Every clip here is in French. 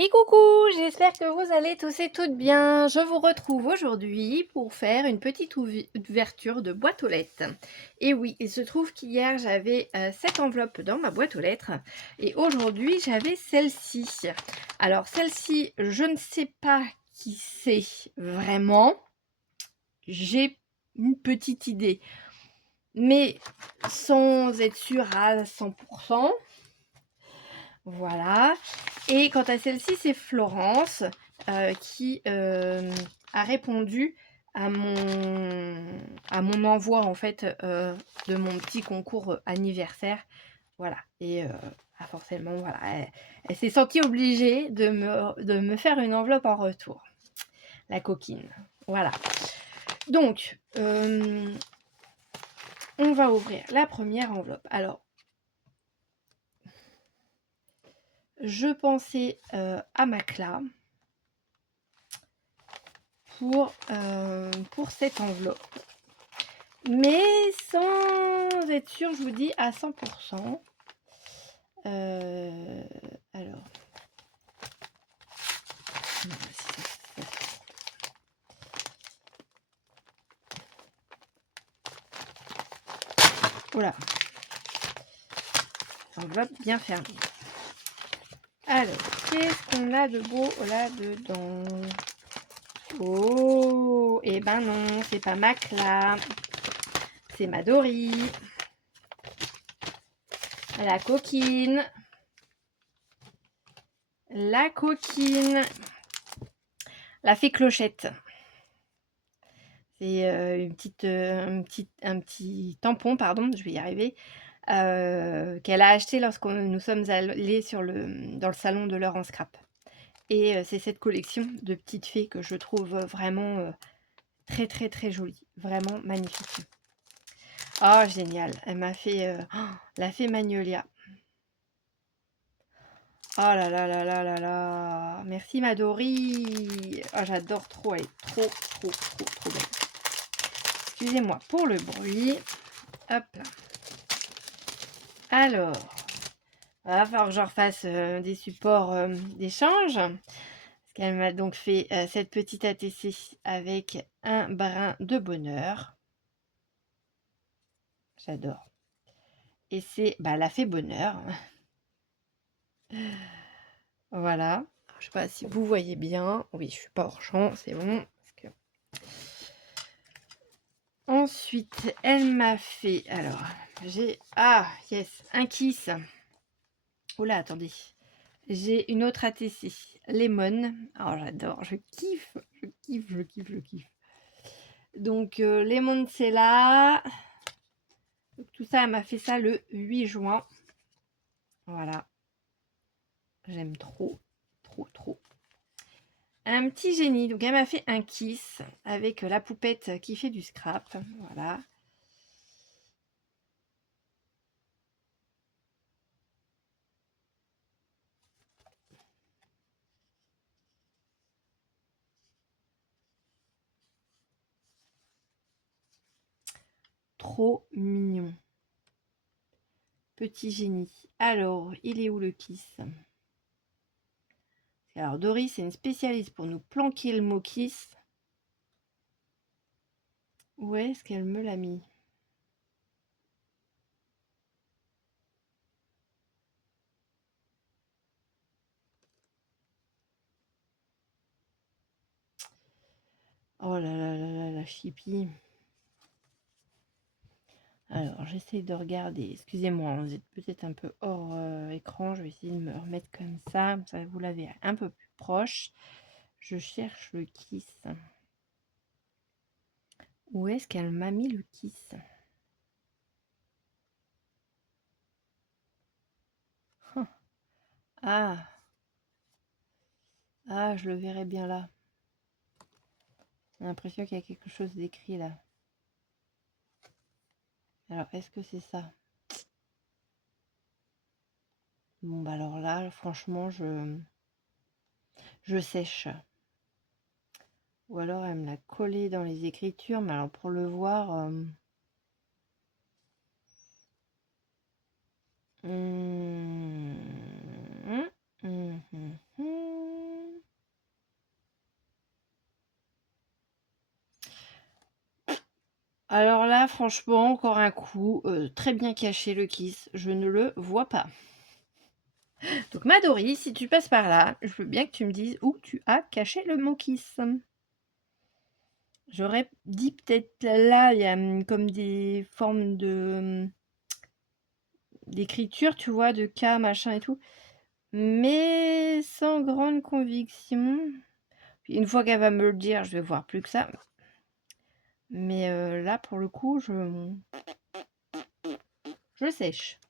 Et coucou, j'espère que vous allez tous et toutes bien. Je vous retrouve aujourd'hui pour faire une petite ouverture de boîte aux lettres. Et oui, il se trouve qu'hier j'avais cette enveloppe dans ma boîte aux lettres et aujourd'hui j'avais celle-ci. Alors celle-ci, je ne sais pas qui c'est vraiment. J'ai une petite idée, mais sans être sûre à 100%. Voilà. Et quant à celle-ci, c'est Florence qui a répondu à mon envoi en fait de mon petit concours anniversaire. Voilà. Et forcément, voilà, elle s'est sentie obligée de me faire une enveloppe en retour. La coquine. Voilà. Donc, on va ouvrir la première enveloppe. Alors, je pensais à Macla pour cette enveloppe. Mais sans être sûre, je vous dis, à 100%. Alors. Voilà. Enveloppe bien fermée. Alors, qu'est-ce qu'on a de beau là-dedans? Oh, et ben non, c'est pas Macla. C'est Madori. La coquine. La coquine. La fée Clochette. C'est un petit tampon, pardon, je vais y arriver, qu'elle a acheté lorsque nous sommes allés dans le salon de l'heure en scrap. Et c'est cette collection de petites fées que je trouve vraiment très très très jolie, vraiment magnifique. Oh génial, elle m'a fait la fée Magnolia. Oh là là là là là là, merci Madori. Oh j'adore trop, elle est trop trop trop trop belle. Excusez-moi pour le bruit. Hop là. Alors, il va falloir que je refasse des supports d'échange. Parce qu'elle m'a donc fait cette petite ATC avec un brin de bonheur. J'adore. Et c'est la fée bonheur. Voilà. Je sais pas si vous voyez bien. Oui, je suis pas hors champ, c'est bon. Ensuite, elle m'a fait. Alors, j'ai. Ah, yes, un kiss. Oh là, attendez. J'ai une autre ATC, Lemon. Oh, j'adore, je kiffe, je kiffe, je kiffe, je kiffe. Donc, Lemon, c'est là. Tout ça, elle m'a fait ça le 8 juin. Voilà. J'aime trop, trop, trop. Un petit génie. Donc, elle m'a fait un kiss avec la poupette qui fait du scrap. Voilà. Trop mignon. Petit génie. Alors, il est où le kiss? Alors, Doris, c'est une spécialiste pour nous planquer le mot kiss. Où est-ce qu'elle me l'a mis? Oh là là là là, la chipie. Alors, j'essaye de regarder. Excusez-moi, vous êtes peut-être un peu hors écran. Je vais essayer de me remettre comme ça. Ça, vous l'avez un peu plus proche. Je cherche le kiss. Où est-ce qu'elle m'a mis le kiss? Ah, ah, je le verrai bien là. J'ai l'impression qu'il y a quelque chose d'écrit là. Alors, est-ce que c'est ça? Bon, bah alors là, franchement, je sèche. Ou alors, elle me l'a collé dans les écritures. Mais alors, pour le voir... Mmh, mmh, mmh, mmh. franchement, encore un coup, très bien caché le kiss, je ne le vois pas. Donc Madori, si tu passes par là, je veux bien que tu me dises où tu as caché le mot kiss. J'aurais dit peut-être là, il y a comme des formes de d'écriture, tu vois, de K, machin et tout, mais sans grande conviction. Puis une fois qu'elle va me le dire, je vais voir plus que ça. Mais là, pour le coup, je sèche.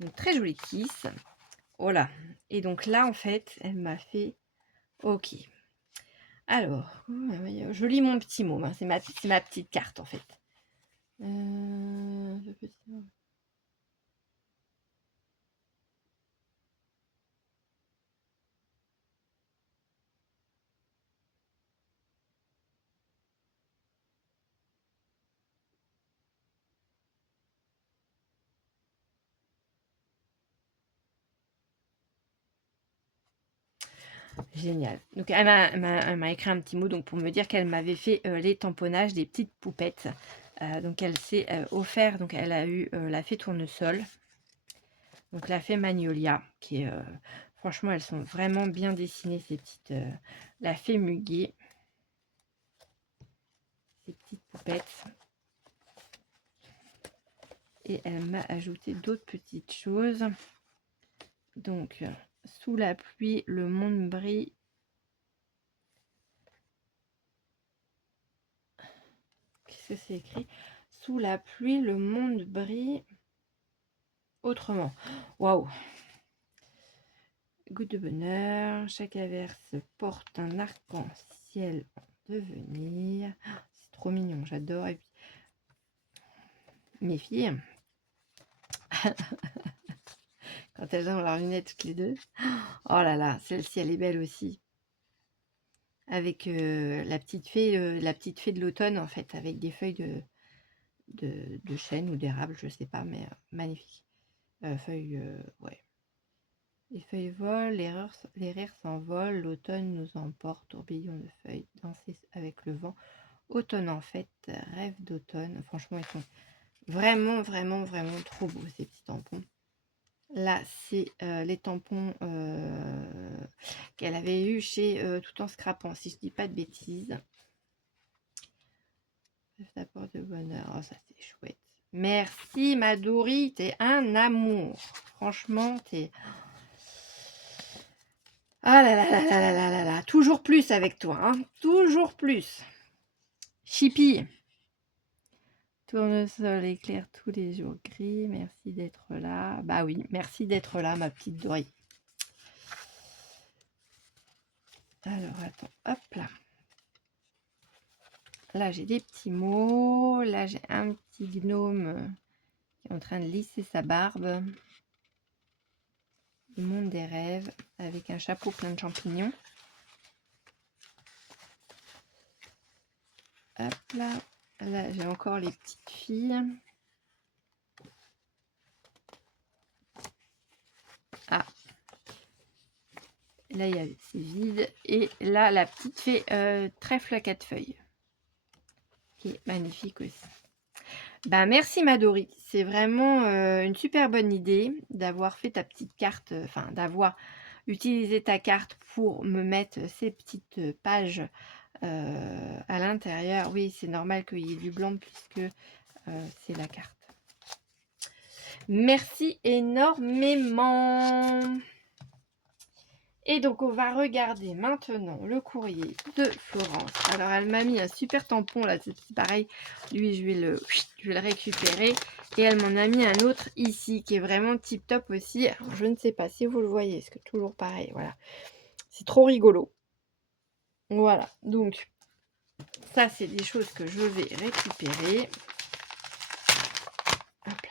Donc très joli kiss. Voilà. Et donc là, en fait, elle m'a fait OK. Alors, je lis mon petit mot. Hein. C'est ma petite carte, en fait. Génial. Donc elle m'a écrit un petit mot donc pour me dire qu'elle m'avait fait les tamponnages des petites poupettes. Donc elle s'est offert, donc elle a eu la fée tournesol, donc la fée magnolia, qui est franchement elles sont vraiment bien dessinées ces petites, la fée muguet, ces petites poupettes. Et elle m'a ajouté d'autres petites choses. Donc sous la pluie, le monde brille. Qu'est-ce que c'est écrit? Sous la pluie, le monde brille autrement. Waouh! Goutte de bonheur, chaque averse porte un arc-en-ciel en devenir. C'est trop mignon, j'adore. Et puis, mes filles, quand elles ont leurs lunettes toutes les deux, oh là là, celle-ci elle est belle aussi. Avec la petite fée de l'automne en fait, avec des feuilles de chêne ou d'érable, je sais pas, mais magnifique. Feuilles, ouais. Les feuilles volent, les rires s'envolent, l'automne nous emporte, tourbillon de feuilles, danser avec le vent. Automne en fait, rêve d'automne. Franchement, ils sont vraiment, vraiment, vraiment trop beaux ces petits tampons. Là, c'est les tampons qu'elle avait eu chez Tout en scrapant, si je dis pas de bêtises. Ça porte de bonheur. Oh, ça c'est chouette. Merci Madori, t'es un amour. Franchement, t'es... Ah là là là là là là là là. Toujours plus avec toi, hein. Toujours plus. Chippy. Tournesol éclaire tous les jours gris. Merci d'être là. Bah oui, merci d'être là, ma petite Dory. Alors, attends, hop là. Là, j'ai des petits mots. Là, j'ai un petit gnome qui est en train de lisser sa barbe. Le monde des rêves avec un chapeau plein de champignons. Hop là. Là, j'ai encore les petites filles. Ah. Là, c'est vide. Et là, la petite fait trèfle à 4 feuilles. Qui est magnifique aussi. Ben, merci Madori. C'est vraiment une super bonne idée d'avoir fait ta petite carte, enfin d'avoir utilisé ta carte pour me mettre ces petites pages à l'intérieur. Oui, c'est normal qu'il y ait du blanc puisque c'est la carte. Merci énormément. Et donc, on va regarder maintenant le courrier de Florence. Alors, elle m'a mis un super tampon, là, c'est pareil. Lui, je vais le récupérer. Et elle m'en a mis un autre ici, qui est vraiment tip top aussi. Alors, je ne sais pas si vous le voyez, est-ce que toujours pareil, voilà. C'est trop rigolo. Voilà, donc, ça, c'est des choses que je vais récupérer. Hop là.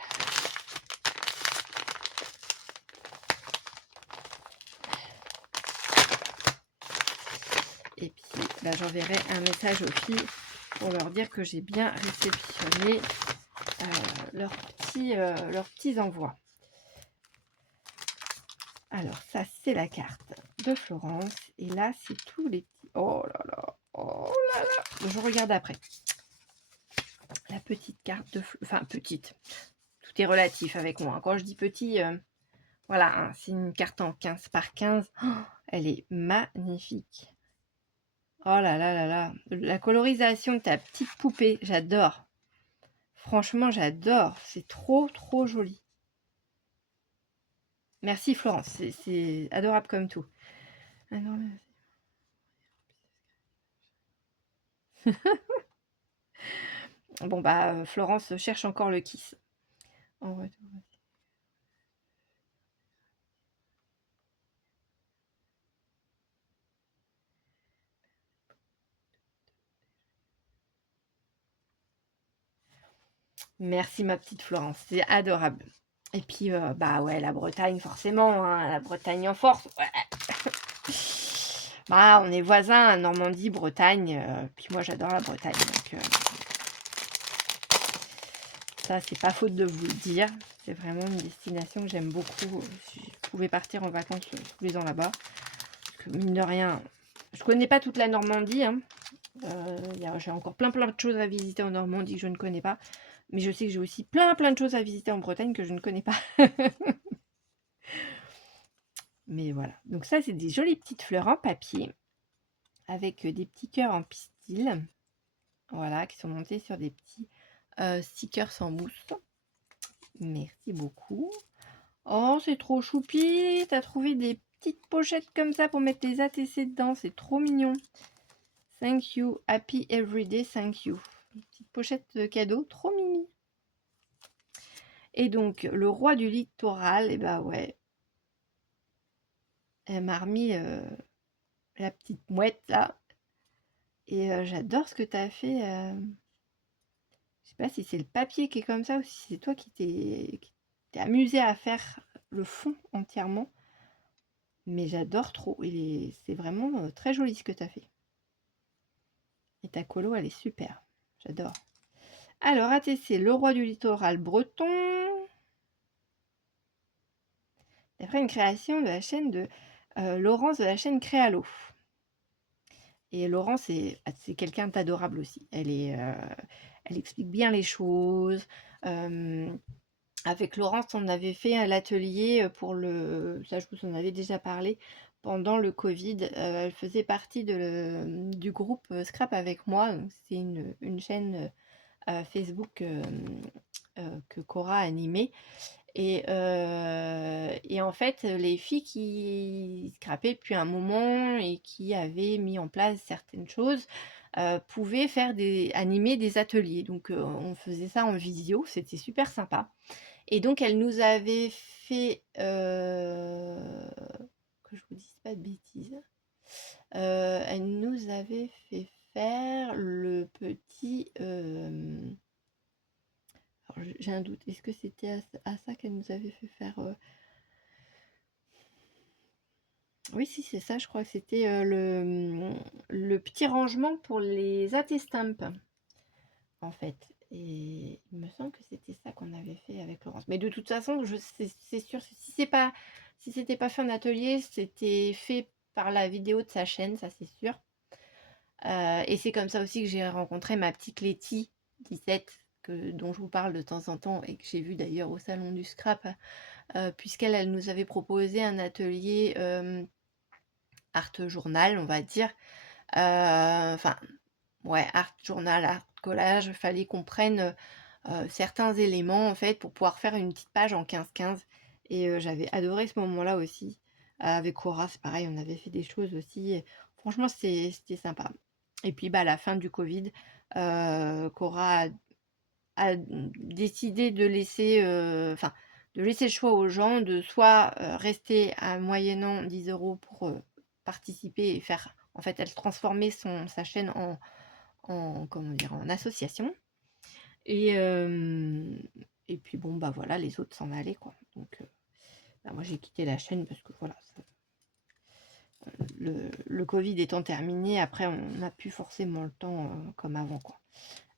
Et puis, là, j'enverrai un message aux filles pour leur dire que j'ai bien réceptionné leurs petits envois. Alors, ça, c'est la carte de Florence. Et là, c'est tous les petits... Oh là là, oh là là. Je regarde après. la petite carte de... Enfin, petite. Tout est relatif avec moi. Quand je dis petit, voilà, hein, c'est une carte en 15 par 15. Oh, elle est magnifique. Oh là là là là. La colorisation de ta petite poupée, j'adore. Franchement, j'adore. C'est trop, trop joli. Merci Florence, c'est adorable comme tout. Ah non, bon bah Florence cherche encore le kiss. En retour. Merci ma petite Florence, c'est adorable. Et puis bah ouais, la Bretagne forcément, hein, la Bretagne en force. Ouais. Bah on est voisins, Normandie, Bretagne. Puis moi j'adore la Bretagne, donc ça c'est pas faute de vous le dire. C'est vraiment une destination que j'aime beaucoup. Si je pouvais partir en vacances tous les ans là-bas. Parce que mine de rien, je connais pas toute la Normandie. Hein. J'ai encore plein de choses à visiter en Normandie que je ne connais pas. Mais je sais que j'ai aussi plein de choses à visiter en Bretagne que je ne connais pas. Mais voilà. Donc ça, c'est des jolies petites fleurs en papier. Avec des petits cœurs en pistil. Voilà, qui sont montés sur des petits stickers en mousse. Merci beaucoup. Oh, c'est trop choupi. T'as trouvé des petites pochettes comme ça pour mettre les ATC dedans. C'est trop mignon. Thank you. Happy everyday. Thank you. Une petite pochette de cadeau. Trop mimi. Et donc, le roi du littoral, et bah ouais. Elle m'a remis la petite mouette là. Et j'adore ce que tu as fait. Je sais pas si c'est le papier qui est comme ça ou si c'est toi qui t'es amusé à faire le fond entièrement. Mais j'adore trop. C'est vraiment très joli ce que tu as fait. Et ta colo, elle est super. J'adore. Alors, ATC, le roi du littoral breton. D'après une création de la chaîne de Laurence de la chaîne Créalo. Et Laurence, c'est quelqu'un d'adorable aussi. Elle explique bien les choses. Avec Laurence, on avait fait l'atelier pour ça je vous en avais déjà parlé, pendant le Covid. Elle faisait partie du groupe Scrap avec moi. C'est une chaîne Facebook que Cora a animée. Et en fait, les filles qui scrapaient depuis un moment et qui avaient mis en place certaines choses pouvaient animer des ateliers. Donc on faisait ça en visio, c'était super sympa. Et donc elle nous avait fait, que je vous dise pas de bêtises, elle nous avait fait faire le petit... alors j'ai un doute, est-ce que c'était à ça qu'elle nous avait fait faire Oui, si, c'est ça, je crois que c'était le petit rangement pour les attestamps, en fait. Et il me semble que c'était ça qu'on avait fait avec Laurence. Mais de toute façon, c'est sûr, si c'était pas fait en atelier, c'était fait par la vidéo de sa chaîne, ça c'est sûr. Et c'est comme ça aussi que j'ai rencontré ma petite Letty, 17, dont je vous parle de temps en temps et que j'ai vu d'ailleurs au salon du scrap, puisqu'elle nous avait proposé un atelier art journal, on va dire. Enfin, ouais, art journal, art collage, il fallait qu'on prenne certains éléments en fait pour pouvoir faire une petite page en 15-15. Et j'avais adoré ce moment-là aussi. Avec Cora, c'est pareil, on avait fait des choses aussi. Franchement, c'était sympa. Et puis bah, à la fin du Covid, Cora a décidé de laisser, de laisser le choix aux gens de soit rester à moyennant 10 € pour participer et faire. En fait, elle transformait sa chaîne comment dire, en association. Et puis bon, bah voilà, les autres s'en allaient, quoi. Donc, bah, moi j'ai quitté la chaîne parce que voilà, le Covid étant terminé, après on n'a plus forcément le temps comme avant, quoi.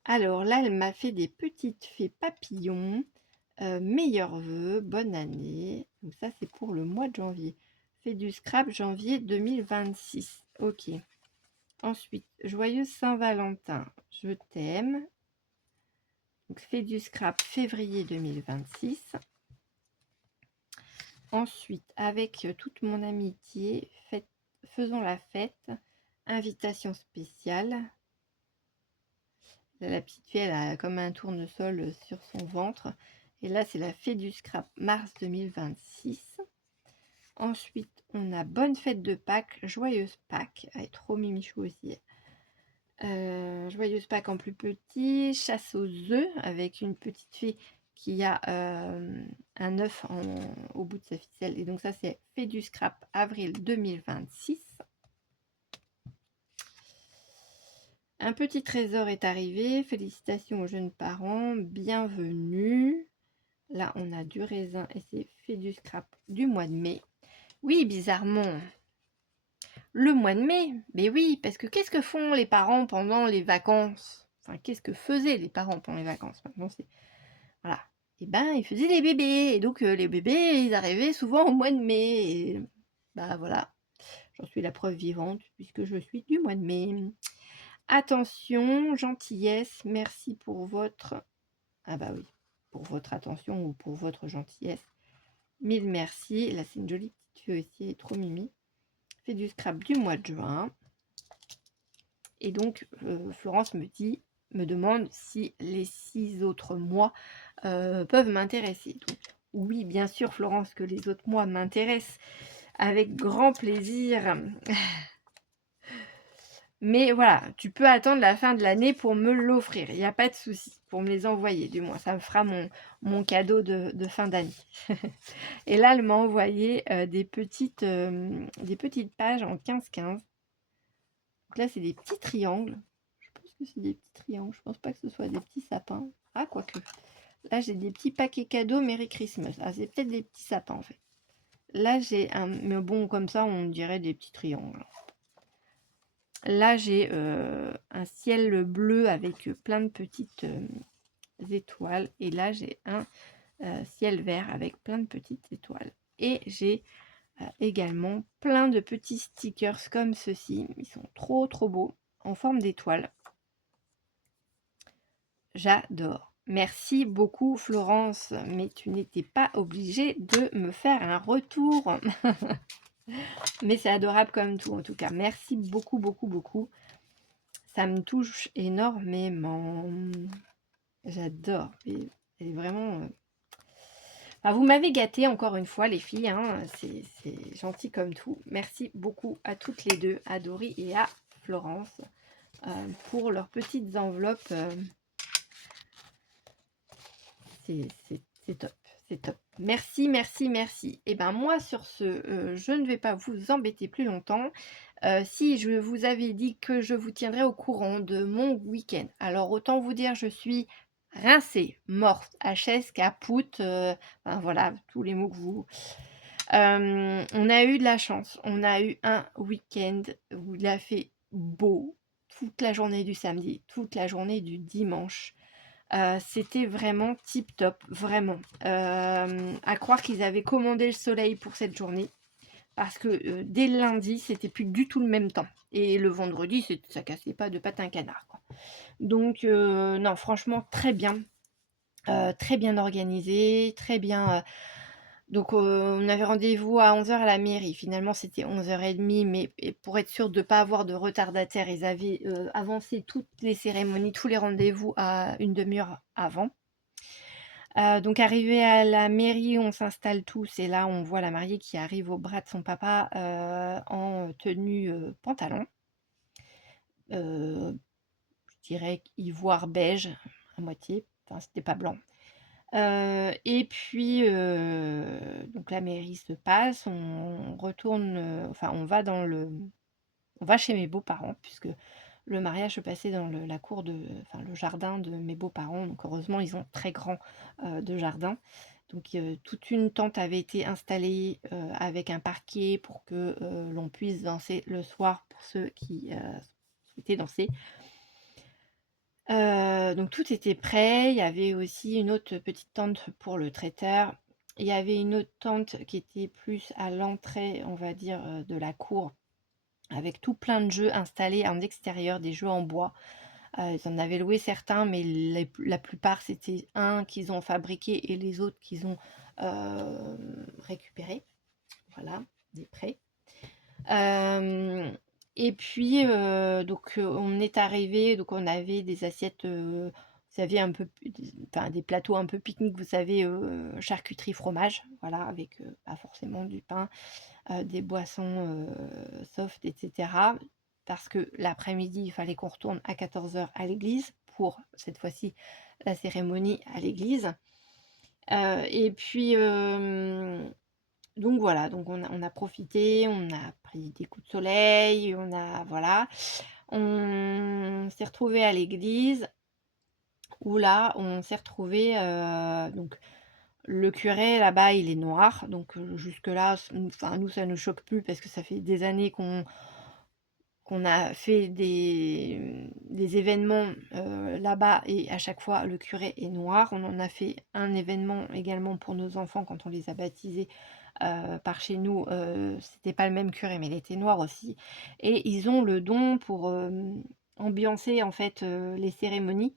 Alors là, elle m'a fait des petites fées papillons. Meilleurs vœux, bonne année. Donc ça, c'est pour le mois de janvier. Fait du scrap janvier 2026. Ok. Ensuite, joyeux Saint-Valentin. Je t'aime. Donc, fais du scrap février 2026. Ensuite, avec toute mon amitié, faisons la fête. Invitation spéciale. Là, la petite fille, elle a comme un tournesol sur son ventre. Et là, c'est la fée du scrap mars 2026. Ensuite, on a bonne fête de Pâques, joyeuse Pâques. Elle est trop mimichou aussi. Joyeuse Pâques en plus petit, chasse aux œufs avec une petite fée qui a un œuf au bout de sa ficelle. Et donc ça, c'est fait du scrap avril 2026. Un petit trésor est arrivé. Félicitations aux jeunes parents. Bienvenue. Là, on a du raisin et c'est fait du scrap du mois de mai. Oui, bizarrement. Le mois de mai, mais oui, parce que qu'est-ce que font les parents pendant les vacances? Enfin, qu'est-ce que faisaient les parents pendant les vacances? Maintenant, c'est... Voilà. Et ben, ils faisaient des bébés. Et donc, les bébés, ils arrivaient souvent au mois de mai. Et bah voilà, j'en suis la preuve vivante, puisque je suis du mois de mai. Attention, gentillesse, merci pour votre... Ah bah oui, pour votre attention ou pour votre gentillesse. Mille merci. Là, c'est une jolie petite fille aussi, trop mimi. Fait du scrap du mois de juin. Et donc, Florence me demande si les 6 autres mois peuvent m'intéresser. Donc, oui, bien sûr, Florence, que les autres mois m'intéressent avec grand plaisir. Mais voilà, tu peux attendre la fin de l'année pour me l'offrir. Il n'y a pas de souci, pour me les envoyer, du moins. Ça me fera mon cadeau de fin d'année. Et là, elle m'a envoyé des petites pages en 15-15. Donc là, c'est des petits triangles. Je pense que c'est des petits triangles. Je pense pas que ce soit des petits sapins. Ah, quoique. Là, j'ai des petits paquets cadeaux Merry Christmas. Ah, c'est peut-être des petits sapins, en fait. Là, j'ai un... Mais bon, comme ça, on dirait des petits triangles. Là, j'ai un ciel bleu avec plein de petites étoiles. Et là, j'ai un ciel vert avec plein de petites étoiles. Et j'ai également plein de petits stickers comme ceci. Ils sont trop, trop beaux. En forme d'étoile. J'adore. Merci beaucoup Florence, mais tu n'étais pas obligée de me faire un retour. Mais c'est adorable comme tout en tout cas. Merci beaucoup, beaucoup, beaucoup. Ça me touche énormément. J'adore. Elle est vraiment... Enfin, vous m'avez gâté encore une fois les filles. Hein. C'est gentil comme tout. Merci beaucoup à toutes les deux, à Dory et à Florence, pour leurs petites enveloppes. C'est top, c'est top. Merci, merci, merci. Et ben moi sur ce, je ne vais pas vous embêter plus longtemps. Si je vous avais dit que je vous tiendrais au courant de mon week-end, alors autant vous dire je suis rincée, morte, HS, capoute, enfin, voilà, tous les mots que vous... on a eu de la chance, on a eu un week-end où il a fait beau toute la journée du samedi, toute la journée du dimanche. C'était vraiment tip top, vraiment. À croire qu'ils avaient commandé le soleil pour cette journée. Parce que dès le lundi, c'était plus du tout le même temps. Et le vendredi, ça cassait pas de patin canard, quoi. Donc, non, franchement, très bien. Très bien organisé, très bien... Donc, on avait rendez-vous à 11h à la mairie. Finalement, c'était 11h30. Mais pour être sûr de ne pas avoir de retardataires, ils avaient avancé toutes les cérémonies, tous les rendez-vous à une demi-heure avant. Donc, arrivé à la mairie, on s'installe tous. Et là, on voit la mariée qui arrive au bras de son papa en tenue pantalon. Je dirais ivoire beige à moitié. Enfin, c'était pas blanc. Et puis, donc la mairie se passe, on retourne, enfin on va chez mes beaux-parents puisque le mariage se passait dans la cour enfin le jardin de mes beaux-parents. Donc heureusement, ils ont très grand de jardin. Donc toute une tente avait été installée avec un parquet pour que l'on puisse danser le soir pour ceux qui souhaitaient danser. Donc tout était prêt. Il y avait aussi une autre petite tente pour le traiteur. Il y avait une autre tente qui était plus à l'entrée, on va dire, de la cour, avec tout plein de jeux installés en extérieur, des jeux en bois. Ils en avaient loué certains, mais la plupart, c'était un qu'ils ont fabriqué et les autres qu'ils ont récupérés. Voilà, des prêts. Et puis, donc, on est arrivé, donc on avait des assiettes, vous savez, un peu, enfin, des plateaux un peu pique-nique, vous savez, charcuterie, fromage, voilà, avec pas forcément du pain, des boissons soft, etc. Parce que l'après-midi, il fallait qu'on retourne à 14h à l'église pour cette fois-ci la cérémonie à l'église. Et puis, donc voilà, donc on a profité, on a pris des coups de soleil, on a voilà. On s'est retrouvés à l'église où là, on s'est retrouvés, donc le curé là-bas, il est noir, donc jusque-là, enfin nous, ça nous choque plus parce que ça fait des années qu'on a fait des événements là-bas et à chaque fois le curé est noir. On en a fait un événement également pour nos enfants quand on les a baptisés par chez nous. C'était pas le même curé mais il était noir aussi. Et ils ont le don pour ambiancer en fait les cérémonies.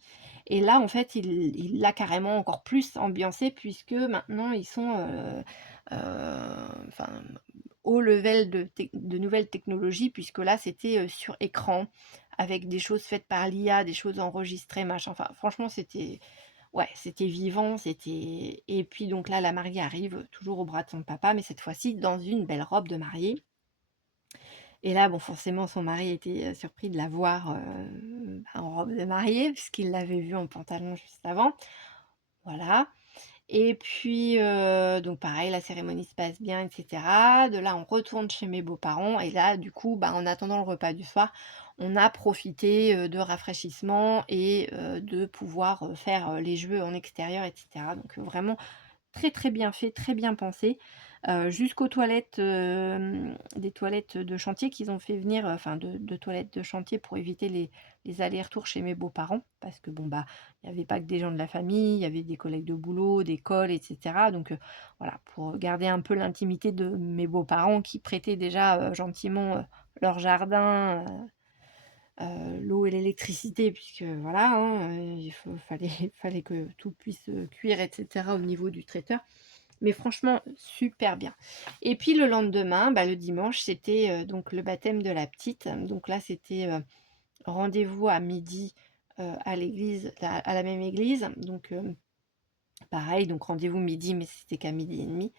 Et là en fait il l'a carrément encore plus ambiancé puisque maintenant ils sont enfin haut level de nouvelles technologies, puisque là, c'était sur écran, avec des choses faites par l'IA, des choses enregistrées, machin. Enfin, franchement, c'était ouais, c'était vivant, c'était. Et puis, donc là, la mariée arrive, toujours au bras de son papa, mais cette fois-ci dans une belle robe de mariée. Et là, bon, forcément, son mari était surpris de la voir en robe de mariée, puisqu'il l'avait vue en pantalon juste avant. Voilà. Et puis, donc pareil, la cérémonie se passe bien, et cetera. De là, on retourne chez mes beaux-parents et là, du coup, bah, en attendant le repas du soir, on a profité, de rafraîchissement et de pouvoir, faire, les jeux en extérieur, et cetera. Donc, vraiment très, très bien fait, très bien pensé, jusqu'aux toilettes, des toilettes de chantier qu'ils ont fait venir, enfin de toilettes de chantier pour éviter les allers-retours chez mes beaux-parents. Parce que bon, bah, il y avait pas que des gens de la famille, il y avait des collègues de boulot, d'école, et cetera. Donc, voilà, pour garder un peu l'intimité de mes beaux-parents qui prêtaient déjà, gentiment, leur jardin, l'eau et l'électricité puisque voilà, hein, fallait que tout puisse, cuire, et cetera au niveau du traiteur. Mais franchement, super bien. Et puis le lendemain, bah, le dimanche, c'était, donc le baptême de la petite. Donc là, c'était, rendez-vous à midi à l'église, à la même église. Donc, pareil, donc rendez-vous midi, mais c'était qu'à 12h30.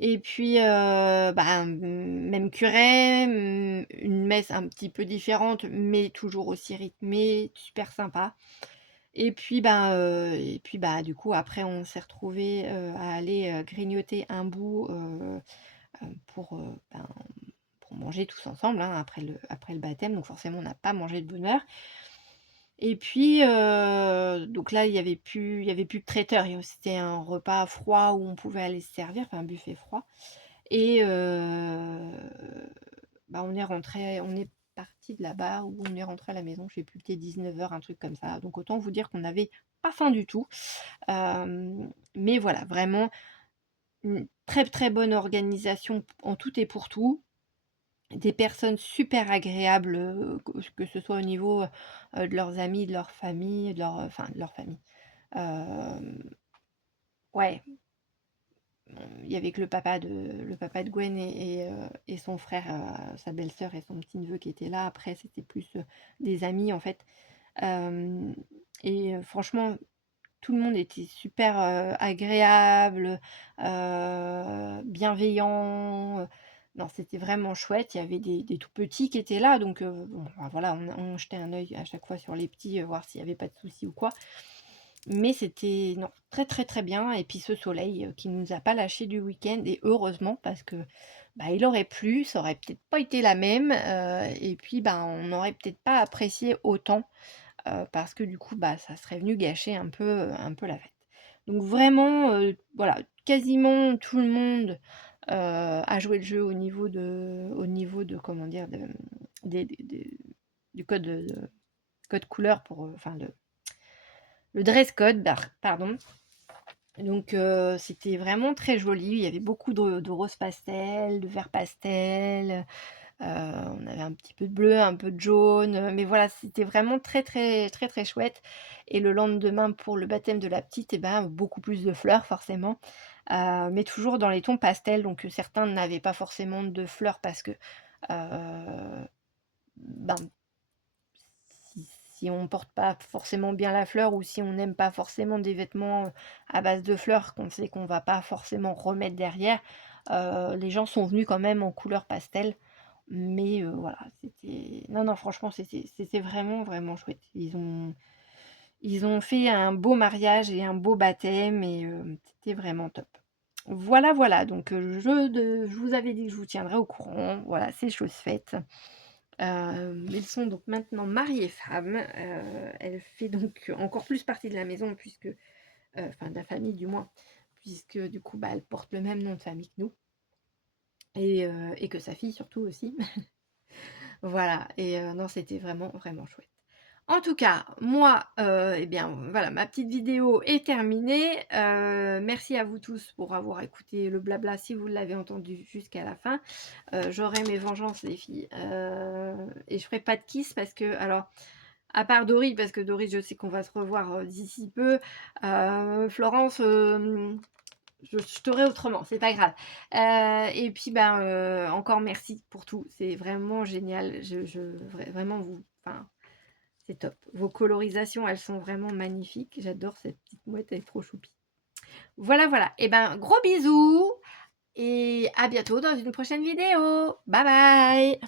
Et puis, bah, même curé, une messe un petit peu différente, mais toujours aussi rythmée, super sympa. Et puis, du coup, après, on s'est retrouvés, à aller, grignoter un bout, pour, pour manger tous ensemble, hein, après le baptême. Donc forcément, on n'a pas mangé de bonne heure. Et puis, donc là, il y avait plus de traiteur. C'était un repas froid où on pouvait aller se servir, enfin un buffet froid. Et bah, on est parti de là-bas ou on est rentré à la maison, je sais plus, peut-être 19h, un truc comme ça. Donc autant vous dire qu'on n'avait pas faim du tout. Mais voilà, vraiment une très, très bonne organisation en tout et pour tout. Des personnes super agréables, que ce soit au niveau, de leurs amis, de leur famille, enfin de leur famille. Ouais, il y avait que le papa de Gwen et son frère, sa belle-sœur et son petit-neveu qui étaient là. Après, c'était plus, des amis en fait. Hem et franchement, tout le monde était super, agréable, bienveillant, non, c'était vraiment chouette. Il y avait des tout petits qui étaient là, donc bon, bah, voilà, on jetait un œil à chaque fois sur les petits, voir s'il y avait pas de soucis ou quoi. Mais c'était non, très, très, très bien. Et puis ce soleil, qui nous a pas lâchés du week-end, et heureusement parce que, bah, il aurait plu, ça aurait peut-être pas été la même, et puis, bah, on n'aurait peut-être pas apprécié autant, parce que du coup, bah, ça serait venu gâcher un peu la fête. Donc vraiment, voilà, quasiment tout le monde, a joué le jeu au niveau de comment dire? Des du code couleur pour, enfin le dress code, pardon. Donc c'était vraiment très joli. Il y avait beaucoup de roses pastel, de verts pastel, On avait un petit peu de bleu, un peu de jaune, mais voilà, c'était vraiment très, très, très, très chouette et le lendemain pour le baptême de la petite et ben, beaucoup plus de fleurs forcément, mais toujours dans les tons pastels donc certains n'avaient pas forcément de fleurs parce que, ben, si on porte pas forcément bien la fleur ou si on n'aime pas forcément des vêtements, à base de fleurs qu'on sait qu'on va pas forcément remettre derrière, les gens sont venus quand même en couleur pastel. Mais voilà, c'était non, non, franchement, c'était vraiment, vraiment chouette. Ils ont fait un beau mariage et un beau baptême et c'était vraiment top. Voilà, voilà, donc je vous avais dit que je vous tiendrai au courant. Voilà, c'est chose faite. Ils sont donc maintenant mari et femme. Elle fait donc encore plus partie de la maison puisque, enfin de la famille du moins, puisque du coup, bah, elle porte le même nom de famille que nous et que sa fille surtout aussi. Voilà et non, c'était vraiment, vraiment chouette. En tout cas, moi, et bien, voilà, ma petite vidéo est terminée. Merci à vous tous pour avoir écouté le blabla si vous l'avez entendu jusqu'à la fin. J'aurai mes vengeances les filles, et je ferai pas de kiss parce que alors, à part Doris, parce que Doris, je sais qu'on va se revoir, d'ici peu, Florence, je t'aurai autrement, c'est pas grave. Et puis, ben, encore merci pour tout. C'est vraiment génial. Vraiment vous enfin, c'est top. Vos colorisations, elles sont vraiment magnifiques. J'adore cette petite mouette, elle est trop choupie. Voilà, voilà. Et ben, gros bisous et à bientôt dans une prochaine vidéo. Bye bye!